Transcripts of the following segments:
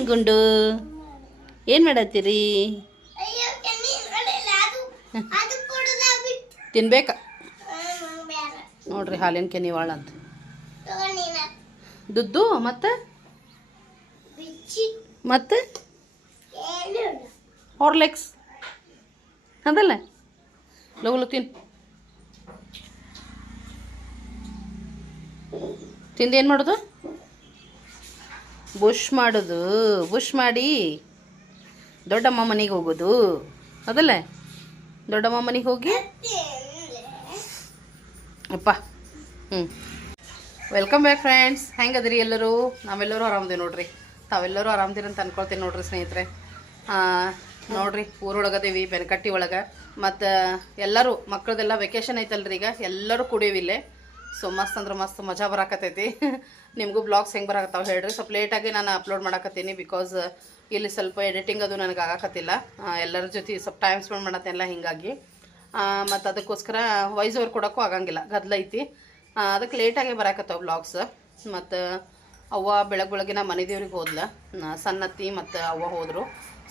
ಗುಂಡು. ಏನು ಮಾಡತ್ತೀರಿ? ತಿನ್ಬೇಕ? ನೋಡ್ರಿ ಹಾಲಿನ ಕೆನಿವಾಳ ಅಂತ. ದುದ್ದು ಮತ್ತೆ? ಮತ್ತೆ? ಹಾರ್ಲೆಕ್ಸ್ ಅದಲ್ಲ ಲಗು ತಿನ್. ತಿಂದು ಏನು ಮಾಡೋದು? ಬುಷ್ ಮಾಡೋದು, ಬುಷ್ ಮಾಡಿ ದೊಡ್ಡಮ್ಮ ಮನೆಗೆ ಹೋಗೋದು. ಅದಲ್ಲ? ದೊಡ್ಡಮ್ಮ ಮನೆಗೆ ಹೋಗಿ? ಅಪ್ಪ ಹ್ಞೂ ವೆಲ್ಕಮ್ ಬ್ಯಾಕ್ ಫ್ರೆಂಡ್ಸ್ ಹೆಂಗದ್ರಿ ಎಲ್ಲರೂ? ನಾವೆಲ್ಲರೂ ಆರಾಮದೇವಿ ನೋಡ್ರಿ. ತಾವೆಲ್ಲರೂ ಆರಾಮದಿರಿ ಅಂತ ಅನ್ಕೊಳ್ತೀನಿ ನೋಡ್ರಿ ಸ್ನೇಹಿತರೆ. ನೋಡ್ರಿ, ಊರೊಳಗದೇವಿ, ಬೆನಕಟ್ಟಿ ಒಳಗೆ. ಮತ್ತು ಎಲ್ಲರೂ ಮಕ್ಕಳದೆಲ್ಲ ವೆಕೇಶನ್ ಐತಲ್ರಿ ಈಗ. ಎಲ್ಲರೂ ಕುಡಿಯವಿಲ್ಲೇ. ಸೊ ಮಸ್ತ್ ಅಂದ್ರೆ ಮಸ್ತ್, ಮಜಾ ಬರಾಕತ್ತೈತಿ. ನಿಮಗೂ ಬ್ಲಾಗ್ಸ್ ಹೆಂಗೆ ಬರಾಕತ್ತಾವ ಹೇಳ್ರಿ. ಸ್ವಲ್ಪ ಲೇಟಾಗಿ ನಾನು ಅಪ್ಲೋಡ್ ಮಾಡಾಕತ್ತೀನಿ ಬಿಕಾಸ್ ಇಲ್ಲಿ ಸ್ವಲ್ಪ ಎಡಿಟಿಂಗ್ ಅದು ನನಗೆ ಆಗಾಕತ್ತಿಲ್ಲ. ಎಲ್ಲರ ಜೊತೆ ಸ್ವಲ್ಪ ಟೈಮ್ ಸ್ಪೆಂಡ್ ಮಾಡತ್ತೇನಲ್ಲ ಹಿಂಗಾಗಿ. ಮತ್ತು ಅದಕ್ಕೋಸ್ಕರ ವಾಯ್ಸ್ ಓವರ್ ಕೊಡೋಕ್ಕೂ ಆಗಂಗಿಲ್ಲ. ಗದ್ಲೈತಿ ಅದಕ್ಕೆ ಲೇಟಾಗಿ ಬರಾಕತ್ತಾವ ಬ್ಲಾಗ್ಸ್ ಮತ್ತು ಅವ್ವ ಬೆಳಗ್ಗೆ ಬೆಳಗ್ಗೆ ಮನೆ ದೇವ್ರಿಗೆ ಹೋದ್ಲ ಸನ್ನತ್ತಿ ಮತ್ತು ಅವ್ವ ಹೋದರು.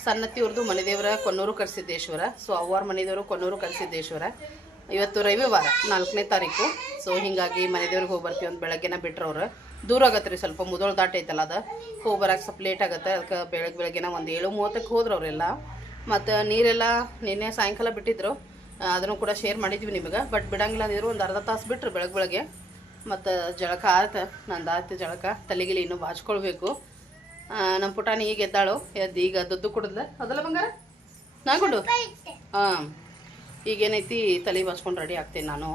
ಸಣ್ಣತ್ತಿ ಅವ್ರದ್ದು ಮನೆ ದೇವರ ಕೊನ್ನೂರು ಕರ್ಸಿದ್ದೇಶ್ವರ. ಸೊ ಅವ್ವಾರ ಮನೆದೇವರು ಕೊನ್ನೂರು ಕರ್ಸಿದ್ದೇಶ್ವರ. ಇವತ್ತು ರವಿವಾರ ನಾಲ್ಕನೇ ತಾರೀಕು. ಸೊ ಹಿಂಗಾಗಿ ಮನೆ ದೇವ್ರಿಗೆ ಹೋಗಿ ಬರ್ತೀವಿ ಒಂದು ಬೆಳಗ್ಗೆನ ಬಿಟ್ಟರೆ ಅವ್ರು. ದೂರ ಆಗತ್ತೆ ರೀ ಸ್ವಲ್ಪ ಮುದೋಳು ದಾಟೈತಲ್ಲ ಅದು. ಹೋಗಿ ಬರಕ್ಕೆ ಸ್ವಲ್ಪ ಲೇಟ್ ಆಗುತ್ತೆ ಅದಕ್ಕೆ ಬೆಳಗ್ಗೆ ಬೆಳಗ್ಗೆನ ಒಂದು ಏಳು ಮೂವತ್ತಕ್ಕೆ ಹೋದ್ರು ಅವರೆಲ್ಲ ಮತ್ತು ನೀರೆಲ್ಲ ನಿನ್ನೆ ಸಾಯಂಕಾಲ ಬಿಟ್ಟಿದ್ರು. ಅದನ್ನು ಕೂಡ ಶೇರ್ ಮಾಡಿದ್ವಿ ನಿಮಗೆ. ಬಟ್ ಬಿಡಂಗಿಲ್ಲ ಅಂದಿದ್ರು ಒಂದು ಅರ್ಧ ತಾಸು ಬಿಟ್ರು ಬೆಳಗ್ಗೆ ಬೆಳಗ್ಗೆ. ಮತ್ತು ಜಳಕ ಆಯ್ತು ನಂದು ಆಯ್ತು ಜಳಕ. ತಲೆಗಿಲಿ ಇನ್ನೂ ಬಾಚ್ಕೊಳ್ಬೇಕು. ನಮ್ಮ ಪುಟಾಣಿ ಈಗ ಎದ್ದಾಳು. ಎದ್ದು ಈಗ ದುಡ್ಡು ಕುಡಿದ್ಲ. ಅದಲ್ಲ ಬಂಗಾರ? ನಾಗೊಂಡು ಹಾಂ ಈಗೇನೈತಿ ತಲೆ ಬಾಚ್ಕೊಂಡು ರೆಡಿ ಆಗ್ತೀನಿ ನಾನು.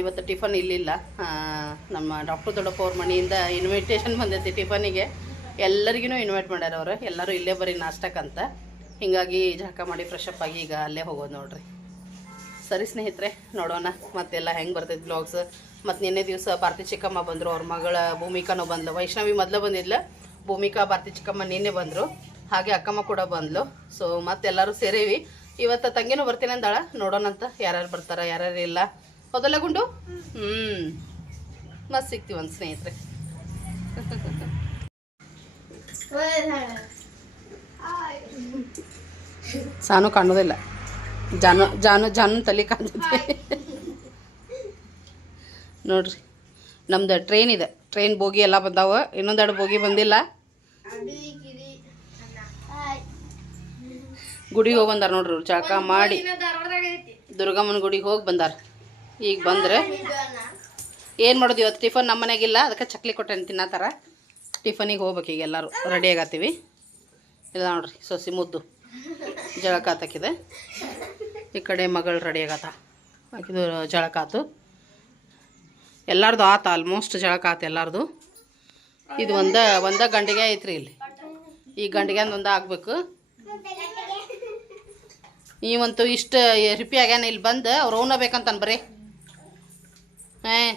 ಇವತ್ತು ಟಿಫನ್ ಇಲ್ಲಿಲ್ಲ. ನಮ್ಮ ಡಾಕ್ಟರ್ ದೊಡ್ಡಪ್ಪ ಅವ್ರ ಮನೆಯಿಂದ ಇನ್ವಿಟೇಷನ್ ಬಂದೈತಿ ಟಿಫನಿಗೆ ಎಲ್ಲರಿಗೂ ಇನ್ವೈಟ್ ಮಾಡ್ಯಾರ ಅವರು. ಎಲ್ಲರೂ ಇಲ್ಲೇ ಬರೀ ನಾಷ್ಟಕ್ಕಂತ ಹೀಗಾಗಿ ಜಾಕ ಮಾಡಿ ಫ್ರೆಶ್ ಅಪ್ ಆಗಿ ಈಗ ಅಲ್ಲೇ ಹೋಗೋದು ನೋಡ್ರಿ. ಸರಿ ಸ್ನೇಹಿತರೆ, ನೋಡೋಣ. ಮತ್ತೆಲ್ಲ ಹೆಂಗೆ ಬರ್ತೈತಿ ಬ್ಲಾಗ್ಸ್ ಮತ್ತು ನಿನ್ನೆ ದಿವಸ ಭಾರತಿ ಚಿಕ್ಕಮ್ಮ ಬಂದರು. ಅವ್ರ ಮಗಳ ಭೂಮಿಕಾನೂ ಬಂದ್ಲು. ವೈಷ್ಣವಿ ಮೊದಲು ಬಂದಿದ್ಲ. ಭೂಮಿಕಾ, ಭಾರತಿ ಚಿಕ್ಕಮ್ಮ ನಿನ್ನೆ ಬಂದರು. ಹಾಗೆ ಅಕ್ಕಮ್ಮ ಕೂಡ ಬಂದ್ಲು. ಸೊ ಮತ್ತೆಲ್ಲರೂ ಸೇರೇವಿ. ಇವತ್ತು ತಂಗಿನೂ ಬರ್ತೀನಿ ಅಂದಾಳ. ನೋಡೋಣಂತ ಯಾರ್ಯಾರು ಬರ್ತಾರ, ಯಾರ್ಯಾರು ಇಲ್ಲ. ಮೊದಲ ಗುಂಡು? ಹ್ಞೂ ಮಸ್ತ್ ಸಿಗ್ತೀವಿ ಒಂದು ಸ್ನೇಹಿತರೆ. ಸಾನು ಕಾಣೋದಿಲ್ಲ. ಜಾನು ಜಾನು ಜಾನು ತಲೆ ಕಾಣುತ್ತೆ. ನೋಡ್ರಿ. ನಮ್ದು ಟ್ರೈನ್ ಇದೆ. ಟ್ರೈನ್ ಬೋಗಿ ಎಲ್ಲ ಬಂದಾವ. ಇನ್ನೊಂದೆರಡು ಬೋಗಿ ಬಂದಿಲ್ಲ. ಗುಡಿಗೆ ಹೋಗಿ ಬಂದಾರ ನೋಡ್ರಿ ಜಳಕ ಮಾಡಿ ದುರ್ಗಮ್ಮನ ಗುಡಿಗೆ ಹೋಗಿ ಬಂದಾರ. ಈಗ ಬಂದ್ರೆ ಏನು ಮಾಡೋದು ಇವತ್ತು? ಟಿಫನ್ ನಮ್ಮ ಮನೆಗಿಲ್ಲ ಅದಕ್ಕೆ ಚಕ್ಲಿ ಕೊಟ್ಟೇನೆ ತಿನ್ನತ್ತಾರ ಟಿಫನಿಗೆ ಹೋಗ್ಬೇಕು ಈಗ ಎಲ್ಲರೂ ರೆಡಿ ಆಗತ್ತೀವಿ. ಇಲ್ಲ ನೋಡ್ರಿ ಸೊಸಿ ಮುದ್ದು. ಜಳಕ ಆತಕ್ಕಿದೆ ಈ ಕಡೆ ಮಗಳು ರೆಡಿ ಆಗತ್ತ? ಆಕಿದು ಜಳಕಾತು. ಎಲ್ಲಾರ್ದು ಆತ ಆಲ್ಮೋಸ್ಟ್ ಜಳಕ ಆತ ಎಲ್ಲಾರ್ದು. ಇದು ಒಂದ ಒಂದ ಗಂಡಿಗೆ ಐತ್ರಿ ಇಲ್ಲಿ. ಈ ಗಂಡಿಗೆ ಒಂದ ಆಗ್ಬೇಕು. ಇವಂತೂ ಇಷ್ಟು ರಿಪಿ ಆಗ್ಯಾನ ಇಲ್ಲಿ ಬಂದು, ಅವ್ರು ಅವನ ಬೇಕಂತಾನ ಬರೀ. ಹಾಂ.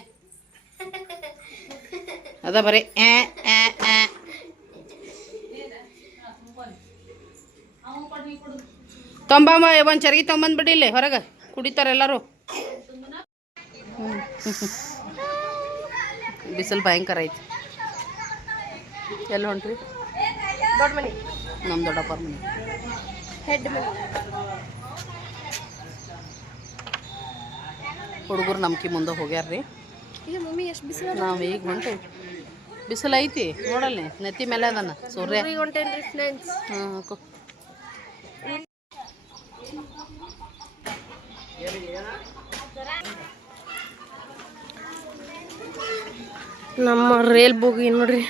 ಅದ ಬರೀ. ತೊಂಬಮ್ಮ ಒಂದು ಚರ್ಗಿ ತೊಂಬಂದ್ಬಿಡಿ ಇಲ್ಲಿ ಹೊರಗೆ. ಕುಡಿತಾರೆ ಎಲ್ಲರೂ. ಬಿಸಿಲು ಭಯಂಕರ ಐತಿ. ಎಲ್ಲಿ ಹೊಂಟ್ರಿ? ದೊಡ್ಡ ಮನೆ ನಮ್ಮ ದೊಡ್ಡಪ್ಪ ಮನೆ. ಹೆಡ್ ಮನೆ. ಹುಡುಗರು ನಮ್ಕಿ ಮುಂದೆ ಹೋಗ್ಯಾರ ರೀ ನಾವು ಈಗ ಹೊಂಟೇವಿ. ಬಿಸಿಲು ಐತಿ ನೋಡಲ್ಲಿ ನೆತ್ತಿ ಮೇಲೆ ಅದನ್ನ ಸೂರ್ಯ. ನಮ್ಮ ರೇಲ್ ಬೋಗಿ ನೋಡ್ರಿ.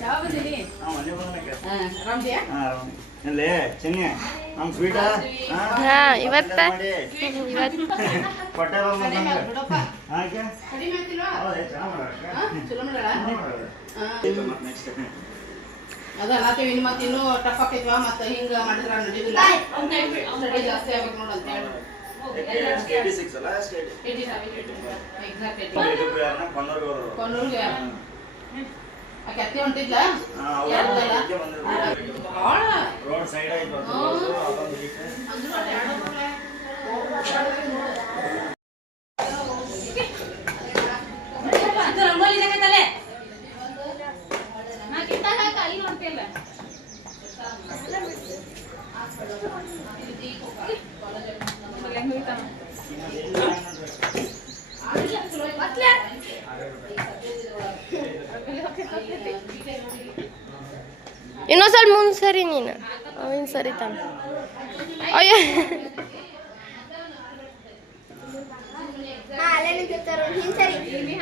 ಯಾವ ಆರಾಮ್ದಿಯಾ ಇಲ್ಲಿ ಚೆನ್ನಿ ನಮ್ ಸ್ವೀಟ ಹಾ ಇವತ್ತ? ಇವತ್ತು ಬಿಡಪ್ಪ. ಹಾಗೆ ಕಡಿಮೆ ಆಗ್ತಿಲ್ವಾ? ಹಾ? ಚಲೋ ಮಾಡ್ಯಾಳ? ಹಾ. ಅದ ಅನ್ನತ್ತೀವಿ ಇನ್ನು ಮತ್ತೆ ಇನ್ನೂ ಟಫ್ ಆಕೈತ್ವಾ ಮತ್ತೆ ಹಿಂಗ ಮಾಡಿದ್ರ ನಡೀದಿಲ್ಲ ಸ್ಟಡಿ ಜಾಸ್ತಿ ಆಗ್ಬೇಕು ನೋಡು ಅಂತ ಹೇಳಿ. ಎಕ್ಸಾಕ್ಟ್ ಆಕೆ ಅತ್ತಿ ಹೊಂಟಿದ್ಲ? ರೋಡ್ ಸೈಡ್ ಆಯ್ತು ಅಂದ್ರು ಅಲ್ಲಿ ಎರಡು ಬರ್ಲೆ. ಇನ್ನೊಂದ್ ಸ್ವಲ್ಪ ಮುಂದೆ ಸರಿ ನೀನು ಅವಿನ ಸರಿ ತಾನ ಅಯ್ಯೋ ಹಾ ಅಲ್ಲೇ ನಿಂತಿರ್ತಾರ ಹಿಂದ್ ಸರಿ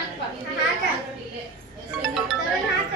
ಹಾಕ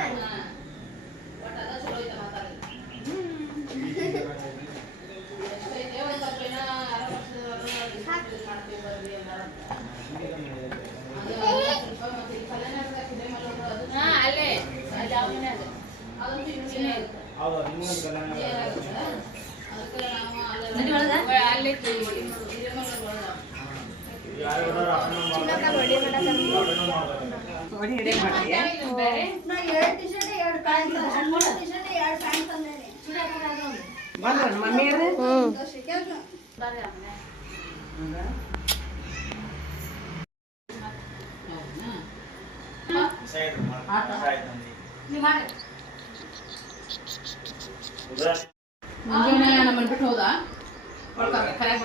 ಬಿಟ್ಟು ಹೋದ? ಒಳಕ ಕರೆಯಾಗ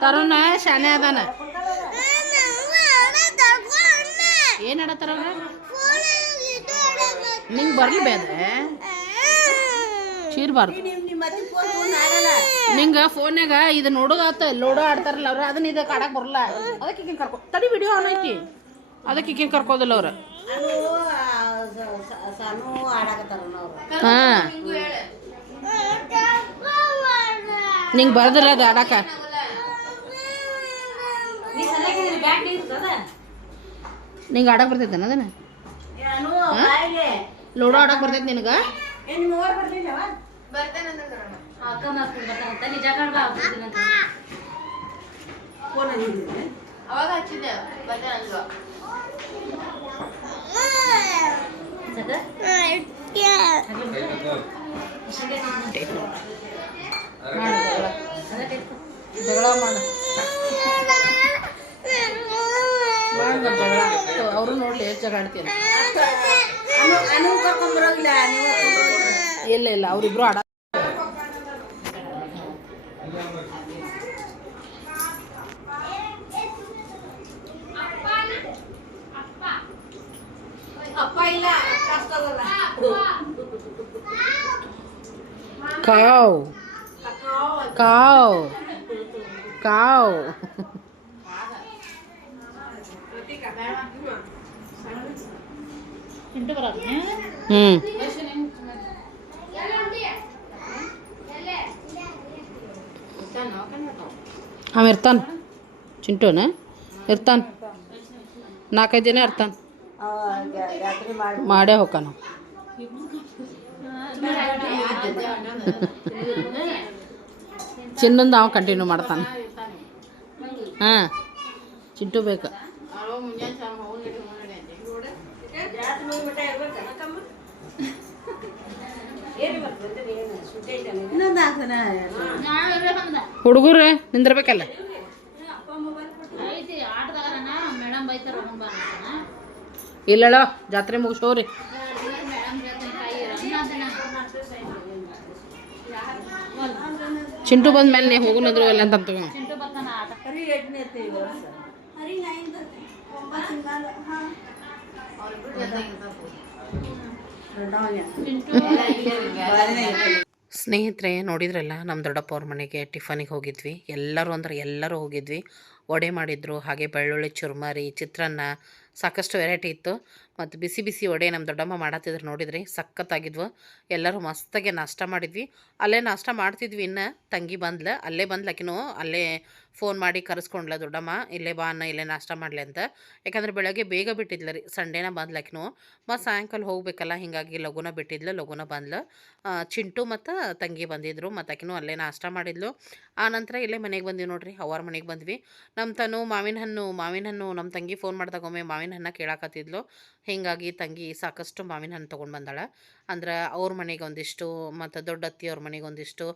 ತರುಣ ಶಾನೆ ಅದಾನ ಏನ್ ಆಡತ್ತಾರ ನಿಂಗೆ ಬರ್ಲಿ ಬೇದೆ ಚೀರ್ಬಾರ್ದು. ನಿಂಗ ಫೋನ್ಯಾಗ ಇದು ನೋಡೋದಾತ ಲೋಡೋ ಆಡ್ತಾರಲ್ಲ ಅವ್ರ ಅದನ್ನ ಇದಕ್ಕೆ ಆಡಕ್ ಬರಲ್ಲ. ಅದಕ್ಕೆ ಈಗಿನ ಕರ್ಕೊ ತಡಿ ವಿಡಿಯೋ ಆನ್ ಐತಿ. ಅದಕ್ಕೆ ಈಗಿನ ಕರ್ಕೋದಿಲ್ಲ ಅವ್ರ. ಹಾ. ನಿಂಗೆ ಬರ್ದಿಲ್ಲ ಅದು ಆಡಕ. ನಿಂಗೆ ಆಡಕ್ ಬರ್ತೈತೆ ಅದನ್ನ? ಲೋಡೋ ಆಡಕ್ ಬರ್ತೈತೆ ನಿನಗ? ಅವಾಗ ಹಚ್ಚಿದ್ದೆ. ಬರ್ತಾನಲ್ವಾ ಜಗಳ ಮಾಡ. ಮಾಡ ಜಗಳ ಅವರು ನೋಡ್ಲಿ ಎಷ್ಟು ಜಗಳ ಆಡ್ತೀನಿ ಇಲ್ಲ ಇಲ್ಲ ಅವ್ರಿಬ್ರು ಆಡ ಕಾವ್. ಕಾವ್. ಕಾವ್. ಹ್ಮ್ ಅವ ಇರ್ತಾನ ಚಿಂಟುನ ಇರ್ತಾನ ನಾಲ್ಕೈದು ದಿನ ಇರ್ತಾನ ಮಾಡೇ ಹೋಗಾನ ಚಿನ್ನಂದ ಅವ ಕಂಟಿನ್ಯೂ ಮಾಡ್ತಾನ ಹಾಂ ಚಿಂಟು ಬೇಕು ಹುಡುಗರು ನಿಂದಿರ್ಬೇಕಲ್ಲ ಇಲ್ಲಳ ಜಾತ್ರೆ ಮುಗಿಸೋರಿ ಚಿಂಟು ಬಂದ ಮೇಲೆ ನೀವು ಹೋಗುನಂದ್ರು ಎಲ್ಲ ಅಂತ ತಗೋ ಹರಿ ಸ್ನೇಹಿತರೆ ನೋಡಿದ್ರಲ್ಲ ನಮ್ಮ ದೊಡ್ಡಪ್ಪ ಅವ್ರ ಮನೆಗೆ ಟಿಫನಿಗೆ ಹೋಗಿದ್ವಿ. ಎಲ್ಲರೂ ಅಂದ್ರೆ ಎಲ್ಲರೂ ಹೋಗಿದ್ವಿ. ವಡೆ ಮಾಡಿದ್ರು, ಹಾಗೆ ಬೆಳ್ಳುಳ್ಳಿ ಚುರ್ಮರಿ, ಚಿತ್ರಾನ್ನ, ಸಾಕಷ್ಟು ವೆರೈಟಿ ಇತ್ತು. ಮತ್ತು ಬಿಸಿ ಬಿಸಿ ವಡೆ ನಮ್ಮ ದೊಡ್ಡಮ್ಮ ಮಾಡತ್ತಿದ್ರು ನೋಡಿದ್ರಿ, ಸಖತ್ತಾಗಿದ್ವು. ಎಲ್ಲರೂ ಮಸ್ತಾಗೆ ನಾಷ್ಟ ಮಾಡಿದ್ವಿ. ಅಲ್ಲೇ ನಾಷ್ಟ ಮಾಡ್ತಿದ್ವಿ ಇನ್ನು. ತಂಗಿ ಬಂದ್ಲ, ಅಲ್ಲೇ ಬಂದ್ಲಕಿನೂ, ಅಲ್ಲೇ ಫೋನ್ ಮಾಡಿ ಕರೆಸ್ಕೊಂಡ್ಲ, ದೊಡ್ಡಮ್ಮ, ಇಲ್ಲೇ ಬಾ ಅನ್ನ, ಇಲ್ಲೇ ನಾಷ್ಟ ಮಾಡಲಿ ಅಂತ. ಯಾಕಂದ್ರೆ ಬೆಳಗ್ಗೆ ಬೇಗ ಬಿಟ್ಟಿದ್ಲ ರೀ, ಸಂಡೇನ ಬಂದ್ಲ ಆಕಿನೂ ಮತ್ತು ಸಾಯಂಕಾಲ ಹೋಗ್ಬೇಕಲ್ಲ, ಹಿಂಗಾಗಿ ಲಗುನ ಬಿಟ್ಟಿದ್ಲು ಲಗುನ ಬಂದ್ಲು. ಚಿಂಟು ಮತ್ತು ತಂಗಿ ಬಂದಿದ್ರು, ಮತ್ತು ಆಕಿನೂ ಅಲ್ಲೇ ನಾಷ್ಟ ಮಾಡಿದ್ಲು. ಆ ನಂತರ ಇಲ್ಲೇ ಮನೆಗೆ ಬಂದಿವಿ ನೋಡ್ರಿ ಅವ್ರ ಮನೆಗೆ ಬಂದ್ವಿ. ನಮ್ಮ ತನು ಮಾವಿನ ಹಣ್ಣು ಮಾವಿನ ಹಣ್ಣು ನಮ್ಮ ತಂಗಿ ಫೋನ್ ಮಾಡಿದಾಗೊಮ್ಮೆ ಮಾವಿನ ಹಣ್ಣು ಕೇಳಾಕತ್ತಿದ್ಲು. ಹೀಗಾಗಿ ತಂಗಿ ಸಾಕಷ್ಟು ಮಾವಿನ ಹಣ್ಣು ತೊಗೊಂಡು ಬಂದಾಳ. ಅಂದ್ರೆ ಅವ್ರ ಮನೆಗೆ ಒಂದಿಷ್ಟು ಮತ್ತು ದೊಡ್ಡ ಅವ್ರ ಮನೆಗೆ ಒಂದಿಷ್ಟು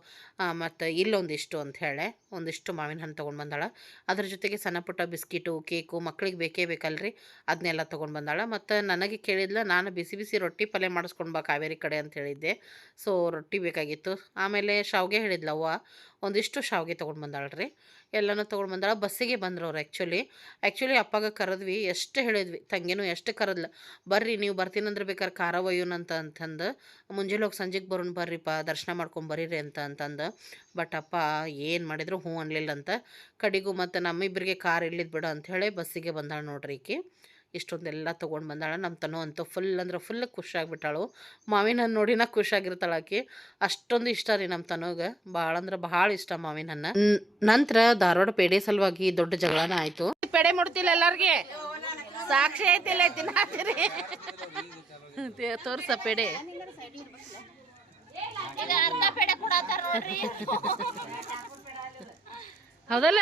ಮತ್ತು ಇಲ್ಲೊಂದಿಷ್ಟು ಅಂತ ಹೇಳಿ. ಒಂದಿಷ್ಟು ಮಾವಿನ ಹಣ್ಣು ತೊಗೊಂಡು ಬಂದಾಳ. ಅದ್ರ ಜೊತೆಗೆ ಸಣ್ಣ ಪುಟ್ಟ ಬಿಸ್ಕಿಟು, ಕೇಕು, ಮಕ್ಳಿಗೆ ಬೇಕೇ ಬೇಕಲ್ರಿ? ಅದನ್ನೆಲ್ಲ ತೊಗೊಂಡು ಬಂದಾಳೆ. ಮತ್ತು ನನಗೆ ಕೇಳಿದ್ಲ, ನಾನು ಬಿಸಿ ಬಿಸಿ ರೊಟ್ಟಿ ಪಲ್ಯ ಮಾಡಿಸ್ಕೊಂಡು ಬಾ ಕಾವೇರಿ ಕಡೆ ಅಂತ ಹೇಳಿದ್ದೆ. ಸೊ ರೊಟ್ಟಿ ಬೇಕಾಗಿತ್ತು. ಆಮೇಲೆ ಶಾವಿಗೆ ಹೇಳಿದ್ಲ ಅವ್ವ ಒಂದಿಷ್ಟು ಶಾವಿಗೆ ತೊಗೊಂಡು ಬಂದಾಳ್ರಿ. ಎಲ್ಲನೂ ತೊಗೊಂಡು ಬಂದಾಳ. ಬಸ್ಸಿಗೆ ಬಂದ್ರು ಅವ್ರು ಆ್ಯಕ್ಚುಲಿ ಆ್ಯಕ್ಚುಲಿ ಅಪ್ಪಾಗ ಕರೆದ್ವಿ, ಎಷ್ಟು ಹೇಳಿದ್ವಿ, ತಂಗಿನೂ ಎಷ್ಟು ಕರೆದ್ಲ. ಬರ್ರಿ, ನೀವು ಬರ್ತೀನಂದ್ರೆ ಬೇಕಾದ್ರೆ ಖಾರ ಒಯ್ಯೋನಂತ ಅಂತಂದು. ಮುಂಜಾನೆ ಹೋಗಿ ಸಂಜೆಗೆ ಬರೋಣ ಬರ್ರಿಪ್ಪ, ದರ್ಶನ ಮಾಡ್ಕೊಂಡು ಬರೀರಿ ಅಂತ ಅಂತಂದು. ಬಟ್ ಅಪ್ಪ, ಏನು ಮಾಡಿದ್ರು ಹ್ಞೂ ಅನ್ಲಿಲ್ಲ ಅಂತ. ಕಡೆಗೂ ಮತ್ತು ನಮ್ಮಿಬ್ಬರಿಗೆ ಕಾರ್ ಇಲ್ಲಿದ್ದು ಬಿಡು ಅಂಥೇಳಿ ಬಸ್ಸಿಗೆ ಬಂದಾಳ ನೋಡ್ರಿ ಈಕಿ. ಇಷ್ಟೊಂದೆಲ್ಲ ತೊಗೊಂಡು ಬಂದಾಳ. ನಮ್ಮ ತನು ಅಂತೂ ಫುಲ್ ಅಂದ್ರೆ ಫುಲ್ ಖುಷಿಯಾಗ್ಬಿಟ್ಟಾಳು. ಮಾವಿನ ಹಣ್ಣು ನೋಡಿನ ಖುಷಿಯಾಗಿರ್ತಾಳೆ ಆಕೆ. ಅಷ್ಟೊಂದು ಇಷ್ಟ ರೀ ನಮ್ಮ ತನಗೆ. ಭಾಳ ಅಂದ್ರೆ ಭಾಳ ಇಷ್ಟ ಮಾವಿನ ಹಣ್ಣು ನಂತರ ಧಾರವಾಡ ಪೇಡೆ ಸಲುವಾಗಿ ದೊಡ್ಡ ಜಗಳನ ಆಯಿತು. ಪೇಡೆ ಮುಡ್ತಿಲ್ಲ ಎಲ್ಲರಿಗೆ? ಸಾಕ್ಷಿ ಐತಿಲ್ಲ ತಿನ್ನಾತಿರಿ. ತೋರ್ಸ ಪೇಡೆ. ಹೌದಲ್ಲ?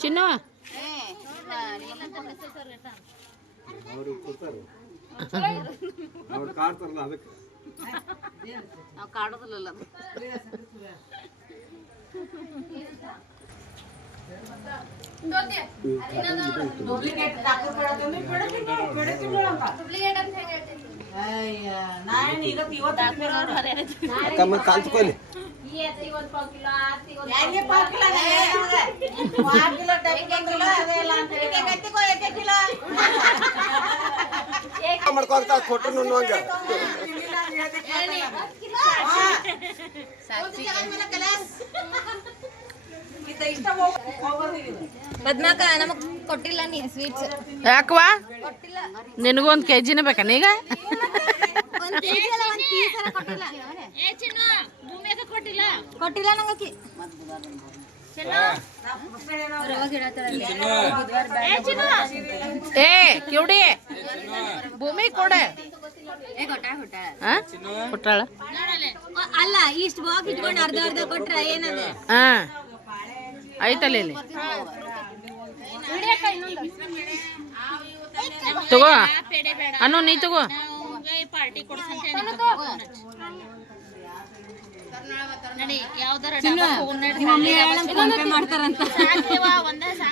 చిన్నవా ಅಕ್ಕಮ್ಮ ಕಾಲ್ತ್ಕೊಳ್ಳಿ ತಾ. ಚಿನ್ನವ ನಾವು ಕಾಡೋದಿಲ್ಲ ಪದ್ಮಾಕ ನಮಗ್ ಕೊಟ್ಟಿಲ್ಲ ನೀ ಸ್ವೀಟ್ಸ್ ಯಾಕವಾ ನಿನಗೂ ಒಂದ್ ಕೆ ಜಿನ ಬೇಕಾ ನೀಗ? ಕೊಟ್ಟಿಲ್ಲ. ನಂಗಕಿ. ಏ ಕಿವಡಿ? ಭೂಮಿ ಕೊಡೆ? ಕೊಟ್ಟಾಳ ಅಲ್ಲ ಇಷ್ಟು ಬಾಕ್ ಇಟ್ಕೊಂಡು ಅರ್ಧ ಅರ್ಧ ಕೊಟ್ರ ಏನದ? ಹಾ ಐತಲ್ಲ ಇಲ್ಲಿ. ತಗೋ. ಅನ್ನು ನೀ ತಗೋ. ಮಾಡ್ತಾರಂತ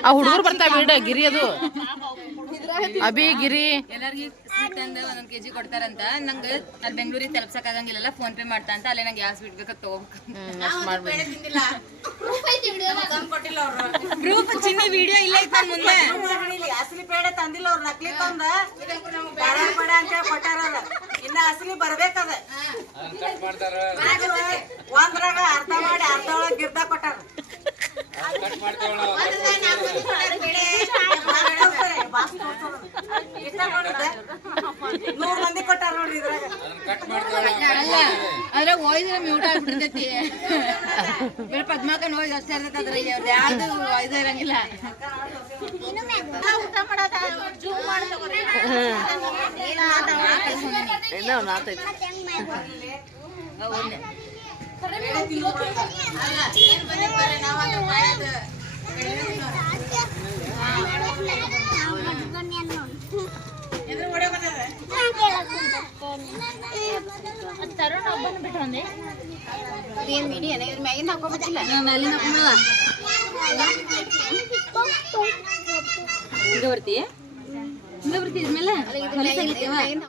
ಆ ಹುಡುಗರು ಬರ್ತಾವ ಬಿಡ ಗಿರಿ ಅದು. ಅಭಿ ಗಿರಿ. ಎಲ್ಲರಿಗೂ ಸ್ವೀಟ್ ತಂದು ಒಂದೊಂದು ಕೆಜಿ ಕೊಡ್ತಾರಂತ. ನಂಗೆ ಅಲ್ಲಿ ಬೆಂಗಳೂರಿಗೆ ತಲುಪ್ಸಕ್ ಆಗಂಗಿಲ್ಲ ಫೋನ್ ಪೇ ಮಾಡ್ತಾ ಅಂತ ಅಲ್ಲೇ ನಂಗೆ ಯಾವ ಸ್ವೀಟ್ ಬೇಕಾ ತಗೋಬೇಕು ಚಿನ್ನಿ ವಿಡಿಯೋ ಇಲ್ಲ ಐತ ಮುಂದೆ. ಅಸಲಿ ಪೇಡ ತಂದಿಲ್ಲ ಅವ್ರು ನಕಲಿ ತಂದ. ಬೇಡ ಬೇಡ ಅಂತ ಹೇಳಿ ಕೊಟ್ಟಾರ. ಇನ್ನ ಅಸಲಿ ಬರ್ಬೇಕದ. ಒಂದ್ರಾಗ ಅರ್ಧ ಮಾಡಿ ಅರ್ಧ ಒಳಗೆ ಗಿರ್ದ ಕೊಟ್ಟಾರ? ನೂರ್ ಮಂದಿ ಕೊಟ್ಟಾರ ನೋಡ್ರಿ ಇದ್ರಾಗ ಅಲ್ಲ ಅದ್ರ ವಾಯ್ಸ್ ಮ್ಯೂಟ್ ಆಗ್ಬಿಡ್ತೈತಿ ಬೇರೆ ಪದ್ಮಾಕ ವಾಯ್ಸ್ ಅಷ್ಟೇ ಇರ್ತೈತೆ ಅದ್ರ ಯಾವ್ದು ವಾಯ್ಸ್ ಇರಂಗಿಲ್ಲ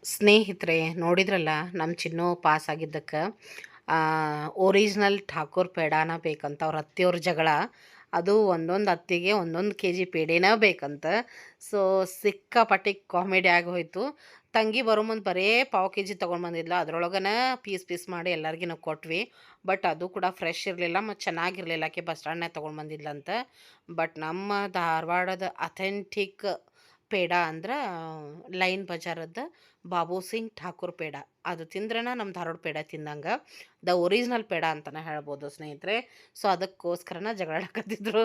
ಸ್ನೇಹಿತರೆ ನೋಡಿದ್ರಲ್ಲ ನಮ್ಮ ಚಿನ್ನು ಪಾಸ್ ಆಗಿದ್ದಕ್ಕೆ ಒರಿಜಿನಲ್ ಠಾಕೂರ್ ಪೇಡಾನ ಬೇಕಂತ ಅವ್ರ ಅತ್ತೆಯವ್ರ ಜಗಳ. ಅದು ಒಂದೊಂದು ಅತ್ತಿಗೆ ಒಂದೊಂದು ಕೆ ಜಿ ಪೇಡೆನ ಬೇಕಂತ. ಸೊ ಸಿಕ್ಕಾಪಟ್ಟಿ ಕಾಮಿಡಿ ಆಗಿ ಹೋಯ್ತು ತಂಗಿ ಬರೋ ಮುಂದೆ ಬರೀ ಪಾವು ಕೆ ಜಿ ತೊಗೊಂಡು ಬಂದಿದ್ಲ. ಅದ್ರೊಳಗನ ಪೀಸ್ ಪೀಸ್ ಮಾಡಿ ಎಲ್ಲರಿಗೂ ಕೊಟ್ವಿ. ಬಟ್ ಅದು ಕೂಡ ಫ್ರೆಶ್ ಇರಲಿಲ್ಲ ಮತ್ತು ಚೆನ್ನಾಗಿರಲಿಲ್ಲ. ಆಕೆ ಬಸ್ ಸ್ಟ್ಯಾಂಡ್ನಾಗ ತೊಗೊಂಡು ಬಂದಿದ್ಲಂತ. ಬಟ್ ನಮ್ಮ ಧಾರವಾಡದ ಅಥೆಂಟಿಕ್ ಪೇಡ ಅಂದ್ರೆ ಲೈನ್ ಬಜಾರದ ಬಾಬು ಸಿಂಗ್ ಠಾಕೂರ್ ಪೇಡ. ಅದು ತಿಂದ್ರನ ನಮ್ಮ ಧಾರವಾಡ ಪೇಡ ತಿಂದಂಗೆ. ದ ಒರಿಜಿನಲ್ ಪೇಡ ಅಂತಲೇ ಹೇಳ್ಬೋದು ಸ್ನೇಹಿತರೆ. ಸೊ ಅದಕ್ಕೋಸ್ಕರನ ಜಗಳಾಡಕತ್ತಿದ್ರು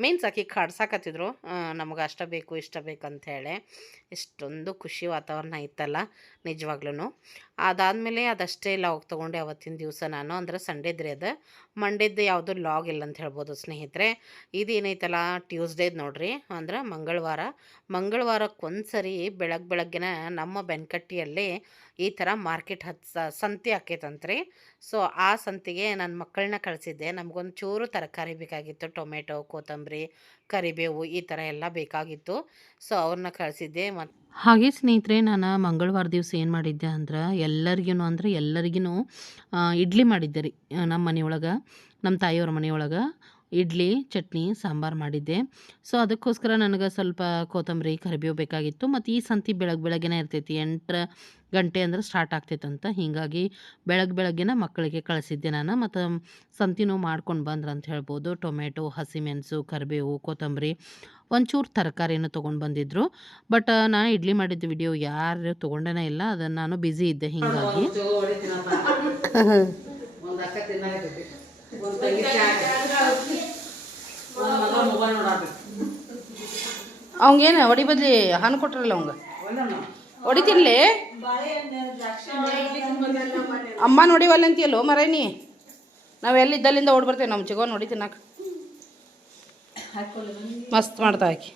ಮೀನ್ಸ್ ಆಕಿ ಕಾಡ್ಸಾಕತ್ತಿದ್ರು ನಮಗೆ ಅಷ್ಟ ಬೇಕು, ಇಷ್ಟ ಬೇಕು ಹೇಳಿ. ಇಷ್ಟೊಂದು ಖುಷಿ ವಾತಾವರಣ ಇತ್ತಲ್ಲ ನಿಜವಾಗ್ಲೂ ಅದಾದಮೇಲೆ ಅದಷ್ಟೇ ಲಾಗ್ ತೊಗೊಂಡೆ ಅವತ್ತಿನ ದಿವಸ ನಾನು. ಅಂದ್ರೆ ಸಂಡೇದ್ರಿ ಅದು. ಮಂಡೇದ್ದು ಯಾವುದೂ ಲಾಗ್ ಇಲ್ಲ ಅಂತ ಹೇಳ್ಬೋದು ಸ್ನೇಹಿತರೆ. ಇದೇನೈತಲ್ಲ, ಟ್ಯೂಸ್ಡೇದು ನೋಡ್ರಿ. ಅಂದ್ರೆ ಮಂಗಳವಾರ. ಮಂಗಳವಾರಕ್ಕೊಂದ್ಸರಿ ಬೆಳಗ್ಗೆ ಬೆಳಗ್ಗೆನ ನಮ್ಮ ಬೆನ್ಕಟ್ಟಿಯಲ್ಲಿ ಈ ಥರ ಮಾರ್ಕೆಟ್ ಹತ್ತು ಸಂತೆ ಹಾಕೈತಂತ್ರಿ. ಸೊ, ಆ ಸಂತಿಗೆ ನನ್ನ ಮಕ್ಕಳನ್ನ ಕಳಿಸಿದ್ದೆ. ನಮಗೊಂದು ಚೂರು ತರಕಾರಿ ಬೇಕಾಗಿತ್ತು. ಟೊಮೆಟೊ, ಕೊತ್ತಂಬರಿ, ಕರಿಬೇವು ಈ ಥರ ಎಲ್ಲ ಬೇಕಾಗಿತ್ತು. ಸೊ, ಅವ್ರನ್ನ ಕಳಿಸಿದ್ದೆ ಮತ್ತು ಹಾಗೆ ಸ್ನೇಹಿತರೆ, ನಾನು ಮಂಗಳವಾರ ದಿವಸ ಏನು ಮಾಡಿದ್ದೆ ಅಂದ್ರೆ ಎಲ್ಲರಿಗೂ ಅಂದ್ರೆ ಎಲ್ಲರಿಗೂ ಇಡ್ಲಿ ಮಾಡಿದ್ದೆ ರೀ ನಮ್ಮ ಮನೆಯೊಳಗೆ ನಮ್ಮ ತಾಯಿಯವ್ರ ಮನೆಯೊಳಗೆ. ಇಡ್ಲಿ, ಚಟ್ನಿ, ಸಾಂಬಾರು ಮಾಡಿದ್ದೆ. ಸೊ ಅದಕ್ಕೋಸ್ಕರ ನನಗೆ ಸ್ವಲ್ಪ ಕೊತ್ತಂಬರಿ, ಕರಿಬೇವು ಬೇಕಾಗಿತ್ತು. ಮತ್ತು ಈ ಸಂತಿ ಬೆಳಗ್ಗೆ ಬೆಳಗ್ಗೆನೇ ಇರ್ತೈತಿ. ಎಂಟರ ಗಂಟೆ ಅಂದ್ರೆ ಸ್ಟಾರ್ಟ್ ಆಗ್ತೈತಂತ ಹೀಗಾಗಿ ಬೆಳಗ್ಗೆ ಬೆಳಗ್ಗೆನ ಮಕ್ಕಳಿಗೆ ಕಳಿಸಿದ್ದೆ ನಾನು. ಮತ್ತು ಸಂತಿನೂ ಮಾಡ್ಕೊಂಡು ಬಂದ್ರೆ ಅಂತ ಹೇಳ್ಬೋದು. ಟೊಮೆಟೊ ಹಸಿಮೆಣಸು ಕರಿಬೇವು, ಕೊತ್ತಂಬರಿ, ಒಂಚೂರು ತರಕಾರಿನ ತೊಗೊಂಡು ಬಂದಿದ್ದರು ಬಟ್ ನಾನು ಇಡ್ಲಿ ಮಾಡಿದ್ದ ವಿಡಿಯೋ ಯಾರು ತೊಗೊಂಡೇ ಇಲ್ಲ. ಅದನ್ನು ನಾನು ಬ್ಯುಸಿ ಇದ್ದೆ ಹೀಗಾಗಿ. ಅವಂಗೇನು ಹೊಡಿ ಬದ್ಲಿ ಹಣ್ಣು ಕೊಟ್ರಲ್ಲ ಅವಂಗ? ಹೊಡಿತಿರ್ಲಿ. ಅಮ್ಮ ನೋಡಿವಲ್ಲ ಅಂತೀಯಲ್ಲೋ ಮರೇನಿ? ನಾವೆಲ್ಲಿ ಎಲ್ಲಿದ್ದಲ್ಲಿಂದ ಓಡಿ ಬರ್ತೇವೆ ನಮ್ಮ ಚಿಗೋ ನೋಡಿ ತಿನ್ನಕ್ಕೆ ಮಸ್ತ್ ಮಾಡ್ತಾ ಆಕಿ.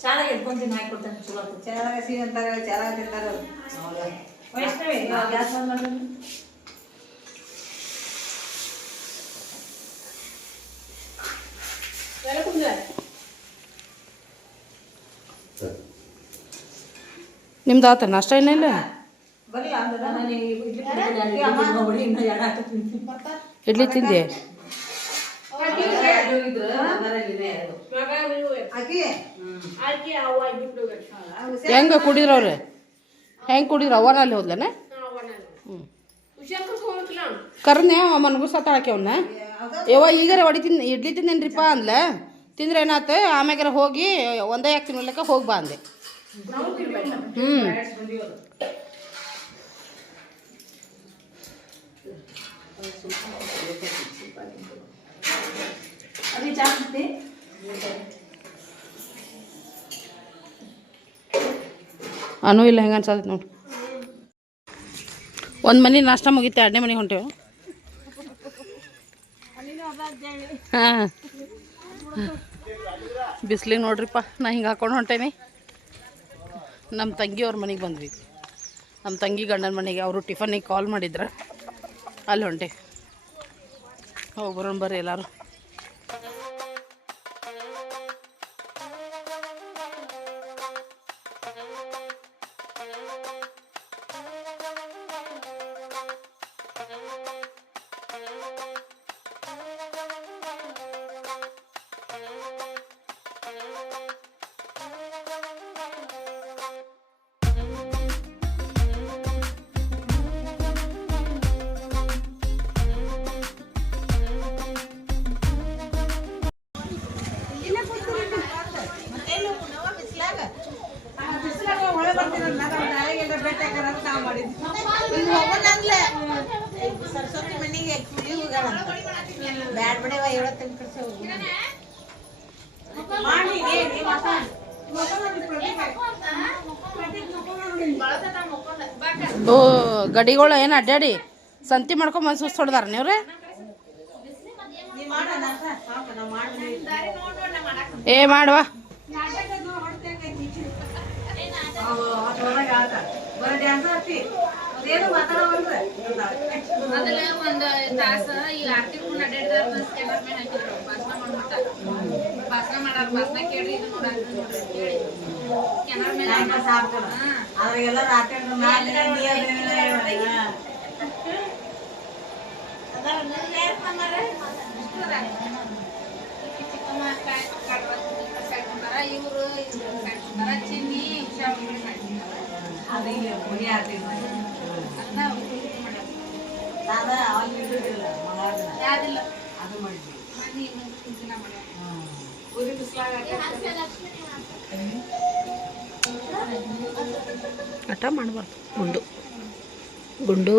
ಚೆನ್ನಾಗಿ ಎದ್ಕೊಂತೀನಿ ಹಾಕೊಡ್ತೇನೆ ಚಲೋ ಚೆನ್ನಾಗಿ ಸಿಹಿ ಅಂತಾರೆ ಚೆನ್ನಾಗಿ ತಿಂತಾರೆ ವೈಷ್ಣವಿ ಗ್ಯಾಸ್ ಬಂದ್ ಮಾಡ್ತೀನಿ ನಿಮ್ದು ಆತ ನಾಷ್ಟ ಏನಿಲ್ಲ ಇಡ್ಲಿ ಕುಡಿತೀನಿ, ತಿಂದೆ ಅಕ್ಕಿ ಹೆಂಗೆ ಕುಡಿದ್ರು ಅವ್ರೆ? ಹೆಂಗೆ ಕುಡಿದ್ರು? ಅವನ ಅಲ್ಲಿ ಹೋದ್ಲನ ಹ್ಞೂ ಕರ್ನೆ ಅವ ಮನ್ಗುಸತ್ತಾಳಕ್ಕೆ ಅವನ್ನ ಯವ್ವ ಈಗಾರ ಹೊಡಿ ತಿನ್ ಇಡ್ಲಿ ತಿಂದೇನ್ರಿಪ್ಪ ಅಂದ್ಲ? ತಿಂದ್ರೆ ಏನಾತ? ಆಮ್ಯಾಗಾರ ಹೋಗಿ ಒಂದೇ ಯಾಕೆ ತಿನ್ನುವಲ್ಲಕ ಹೋಗಿ ಬಾ ಅಂದೆ. ಹ್ಞೂ ಅಕ್ಕಿ ಚಾ ಕುಡ್ತಿ? ಅನು ಇಲ್ಲ ಹೆಂಗೆ ಅನ್ಸತ್ತೆ ನೋಡಿ. ಒಂದು ಮನೆ ನಾಷ್ಟ ಮುಗೀತೆ, ಎರಡನೇ ಮನೆಗೆ ಹೊಂಟೇವು. ಹಾಂ. ಬಿಸ್ಲಿಗೆ ನೋಡ್ರಿಪ್ಪ, ನಾ ಹಿಂಗೆ ಹಾಕೊಂಡು ಹೊಂಟೇನಿ. ನಮ್ಮ ತಂಗಿಯವ್ರ ಮನೆಗೆ ಬಂದ್ವಿ. ನಮ್ಮ ತಂಗಿ ಗಂಡನ ಮನೆಗೆ, ಅವರು ಟಿಫನಿಗೆ ಕಾಲ್ ಮಾಡಿದ್ರು. ಅಲ್ಲಿ ಹೊಂಟೆ. ಹೋಗಿ ಬರೋಣ ಬರ್ರಿ ಎಲ್ಲರೂ. ಗಡಿಗಳು ಏನು ಅಡ್ಡಾಡಿ ಸಂತಿ ಮಾಡ್ಕೊಂಬಂದು ಸುಸ್ತು ಹೊಡ್ದಾರ ನೀವ್ರೆ? ಏ ಮಾಡುವ. ಅದಲ್ಲ ಒಂದು ತಾಸ ಈಗ ಆರ್ತಿ ಕೂಡ ಅಡ್ಡಾಡಿದಾರ ಸ್ಕ್ಯಾನರ್ ಮೇಲೆ ಹಾಕಿದ್ರು. ಭಾಷಣ ಮಾಡ್ಬಿಟ್ಟಾರ ಭಾಷಣ ಮಾಡಾರ ಭಾಷಣ ಕೇಳ್ರಿ ಇದು ನೋಡಾಕ ನೋಡ್ರಿ ಹೇಳಿ ಸ್ಕ್ಯಾನರ್ ಮೇಲೆ ರಾತ್ರಿ ಗಂಟೆ ಇವರು ಚಿನ್ನಿ ಸಾಡ್ಕೊಂಡಾರ ಅದು ಇಲ್ಲಿ ಮನೆ ನಾನು ಅದು ಮಾಡಿದ್ವಿ ಬಿಸ್ಲಾಗ ಆಟ ಮಾಡಬಾರ್ದು ಗುಂಡು. ಗುಂಡು.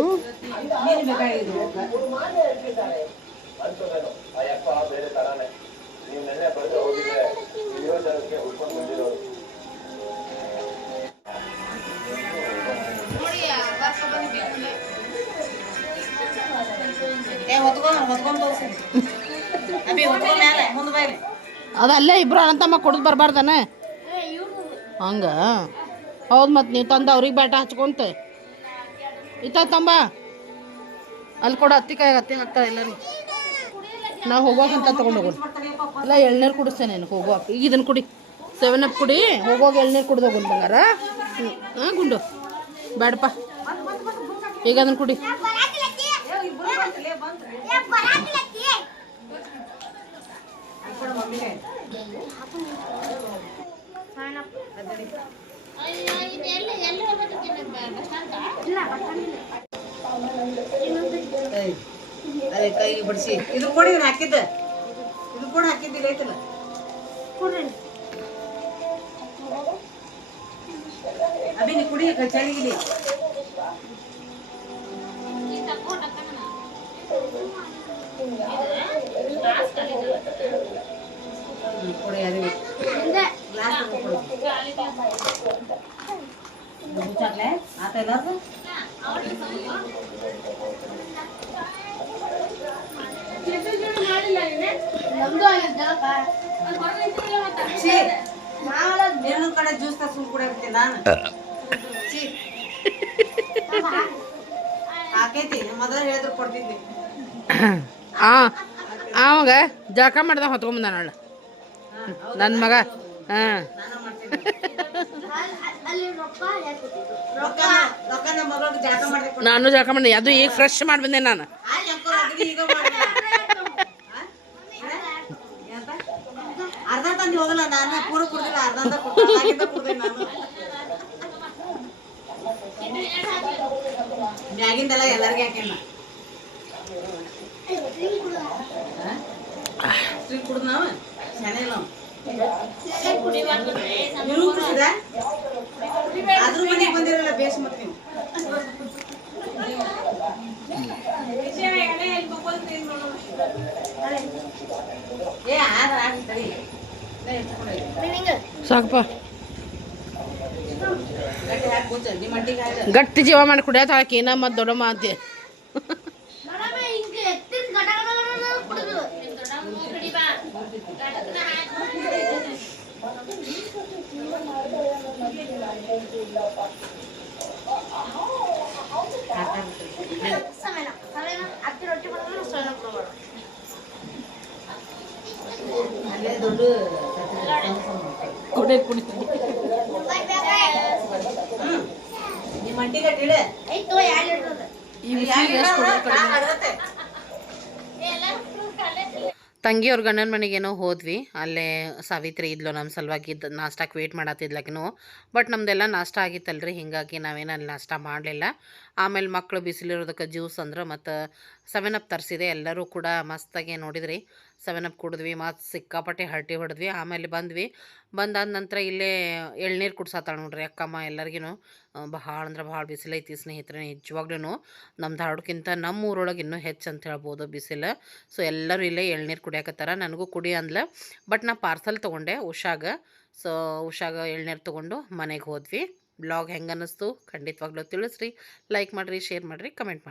ನೀನು ಬೇಕಾಗಿದ್ದು ಹೊತ್ಕೊಂಡ್ ಅಲ್ಲೇ ಅದಲ್ಲೇ ಇಬ್ರು ಅನಂತಮ್ಮ ಕುಡ್ದು ಬರಬಾರ್ದನ? ಹಂಗ? ಹೌದು ಮತ್ತು ನೀವು ತಂದು ಅವ್ರಿಗೆ ಬೇಟ ಹಚ್ಕೊಂತ. ಇತ್ತ ತಂಬ. ಅಲ್ಲಿ ಕೊಡು ಹತ್ತಿ ಕಾಯಿ ಹತ್ತಿ ಹಾಕ್ತಾರೆ ಎಲ್ಲರೂ. ನಾವು ಹೋಗೋಕಂತ ತೊಗೊಂಡು ಹೋಗೋಣ. ಇಲ್ಲ ಎಳ್ನೀರು ಕುಡಿಸ್ತೇನೆ ನಾನು ಹೋಗುವಾಗ. ಈಗ ಇದನ್ನು ಕುಡಿ. ಸೆವೆನ್ ಅಪ್ ಕುಡಿ ಹೋಗುವಾಗ ಎಳ್ನೀರು ಕುಡ್ದು ಹೋಗೋಣ ಬಂಗಾರ. ಹಾಂ ಗುಂಡು. ಬೇಡಪ್ಪ ಈಗ ಅದನ್ನು ಕುಡಿ. ಕೈ ಬಿಡಿಸಿ. ಇದು ಕೊಡಿ ಇದನ್ನ ಹಾಕಿದ್ದ. ಇದು ಕೂಡ ಹಾಕಿದ್ದಿಲ್ಲ ಐತಲ್ಲ ಐತಿಲ್ಲ ಅಭಿ ನೀ ಕುಡಿ. ಚಳಿಗಿಲಿ ಕೊಡಿ ಜ್ಯೂಸ್ ತರ್ಸ್ಕೊಂಡ್ ಕೂಡ ನಾನು. ಆಕೈತಿ ಮೊದಲ ಹೇಳಿದ್ರು ಕೊಡ್ತಿದ್ದೆ ಆ ಅವಾಗ ಜಳಕ ಮಾಡ್ದ ಹೊತ್ಕೊಂಬಂದ ನಾಳೆ ನನ್ನ ಮಗ, ಹಾಂ. ನಾನು ಜಳಕ ಮಾಡಿ ಅದು ಈಗ ಫ್ರೆಶ್ ಮಾಡಿ ಬಂದೆ ನಾನು? ಅರ್ಧ ನಾನು ಪೂರ ಅರ್ಧ ನಾನು ಮ್ಯಾಗಿಂದೆಲ್ಲ ಎಲ್ಲರಿಗೆ ಹಾಕೇನ ಅದ್ರ ಮನೆಗೆ ಬಂದಿರಲ್ಲ ಬೇಸ್ ಮತ್ತೆ ನೀವು. ಸಾಕಪ್ಪ ಗಟ್ಟಿ ಜೀವ ಮಾಡಿ ಕುಡಿಯತ್ತ ಹಾಕಿ ಏನ ದೊಡ್ಡಮ್ಮ ಅಂತೆ ಅಲ್ಲೇ ದೊಡ್ಡ ಕುಡಿ ಅವ್ರ ನಿಮ್ಮ ಅಂಟಿಗೆ ಇಳೆ ಈ ಬಿಸಿಲಿಗೆ ಎಷ್ಟು ಕುಡಿಯೋದು ಕಡಿಮೆ ತಂಗಿಯವ್ರ ಗಂಡನ ಮನೆಗೇನೋ ಹೋದ್ವಿ ಅಲ್ಲೇ ಸಾವಿತ್ರಿ ಇದ್ಲು ನಮ್ಮ ಸಲುವಾಗಿ ಇದ್ದು ನಾಷ್ಟಕ್ಕೆ ವೇಟ್ ಮಾಡತ್ತಿದ್ಲಕಿನೂ ಬಟ್ ನಮ್ದೆಲ್ಲ ನಾಷ್ಟ ಆಗಿತ್ತಲ್ರಿ ಹಿಂಗಾಗಿ ನಾವೇನು ಅಲ್ಲಿ ನಾಷ್ಟ ಮಾಡಲಿಲ್ಲ. ಆಮೇಲೆ ಮಕ್ಕಳು ಬಿಸಿಲಿರೋದಕ್ಕೆ ಜ್ಯೂಸ್ ಅಂದ್ರೆ ಮತ್ತು ಸೆವೆನ್ ಅಪ್ ತರಿಸಿದೆ ಎಲ್ಲರೂ ಕೂಡ ಮಸ್ತಾಗಿ ನೋಡಿದ್ರಿ. ಸೆವೆನ್ ಅಪ್ ಕುಡಿದ್ವಿ ಮತ್ತು ಸಿಕ್ಕಾಪಟ್ಟೆ ಹರಟಿ ಹೊಡೆದ್ವಿ, ಆಮೇಲೆ ಬಂದ್ವಿ. ಬಂದಾದ ನಂತರ ಇಲ್ಲೇ ಎಳ್ನೀರು ಕುಡ್ಸತ್ತಾಳ ನೋಡ್ರಿ ಅಕ್ಕಮ್ಮ ಎಲ್ಲರಿಗೂ ಭಾಳ ಅಂದ್ರೆ ಭಾಳ ಬಿಸಿಲೈತಿ ಸ್ನೇಹಿತರೆ ನಿಜವಾಗ್ಲೂ ನಮ್ಮ ಧಾರವಾಡಕ್ಕಿಂತ ನಮ್ಮ ಊರೊಳಗೆ ಇನ್ನೂ ಹೆಚ್ಚು ಅಂತ ಹೇಳ್ಬೋದು ಬಿಸಿಲು. ಸೊ ಎಲ್ಲರೂ ಇಲ್ಲೇ ಎಳ್ನೀರು ಕುಡಿಯಾಕತ್ತಾರ, ನನಗೂ ಕುಡಿ ಅಂದ್ಲ. ಬಟ್ ನಾ ಪಾರ್ಸಲ್ ತೊಗೊಂಡೆ ಉಷಾಗ. ಸೊ ಉಷಾಗ ಎಳ್ನೀರು ತೊಗೊಂಡು ಮನೆಗೆ ಹೋದ್ವಿ. ಬ್ಲಾಗ್ ಹೆಂಗೆ ಅನ್ನಿಸ್ತು ಖಂಡಿತವಾಗ್ಲೂ ತಿಳಿಸ್ರಿ. ಲೈಕ್ ಮಾಡಿರಿ ಶೇರ್ ಮಾಡಿರಿ ಕಮೆಂಟ್